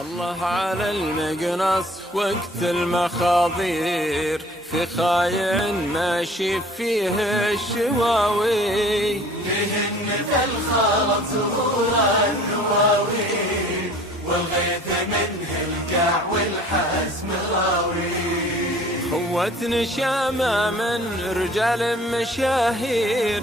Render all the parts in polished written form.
الله على المقنص وقت المخاضير، في خاين ماشي فيه الشواوي، فيهن في الخلط ظهور النواوي، والغيث منه القاع والحزم غاوي. خوة نشامة من رجال مشاهير،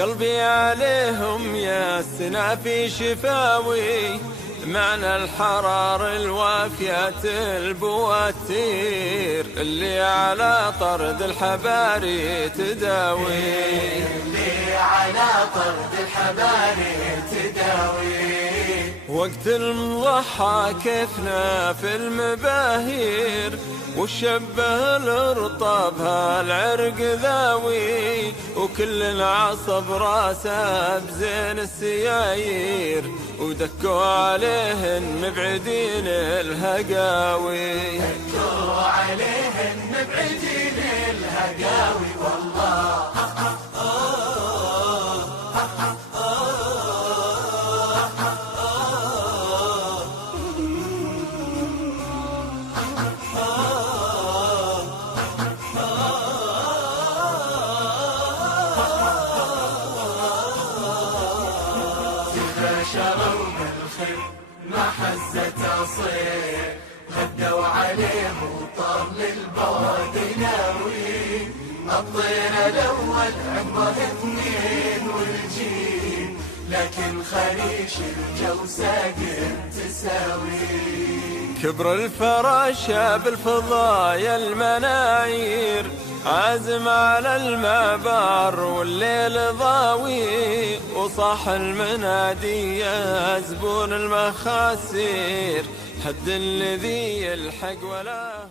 قلبي عليهم يا السنافي شفاوي، معنى الحرار الوافيات البواتير، اللي على طرد الحباري تداوي، اللي على طرد الحباري تداوي. وقت المضحى كيفنا في المباهير، والشبه الارطاب هالعرق ذاوي، وكل عصب راسه بزين السيايير، ودكوا عليهن مبعدين الهقاوي، دكوا عليهن مبعدين الهقاوي والله. شروا بالخير محزة صير، غدوا عليه وطار للبواد ناوي. الطير الأول عمره 2 والجيل، لكن خريش الجو ساقط تساوي. كبر الفراشة بالفضايا المناير، عازم على المبار والليل ضاوي، وصاح المنادي يا زبون المخاسير، حد الذي يلحق ولا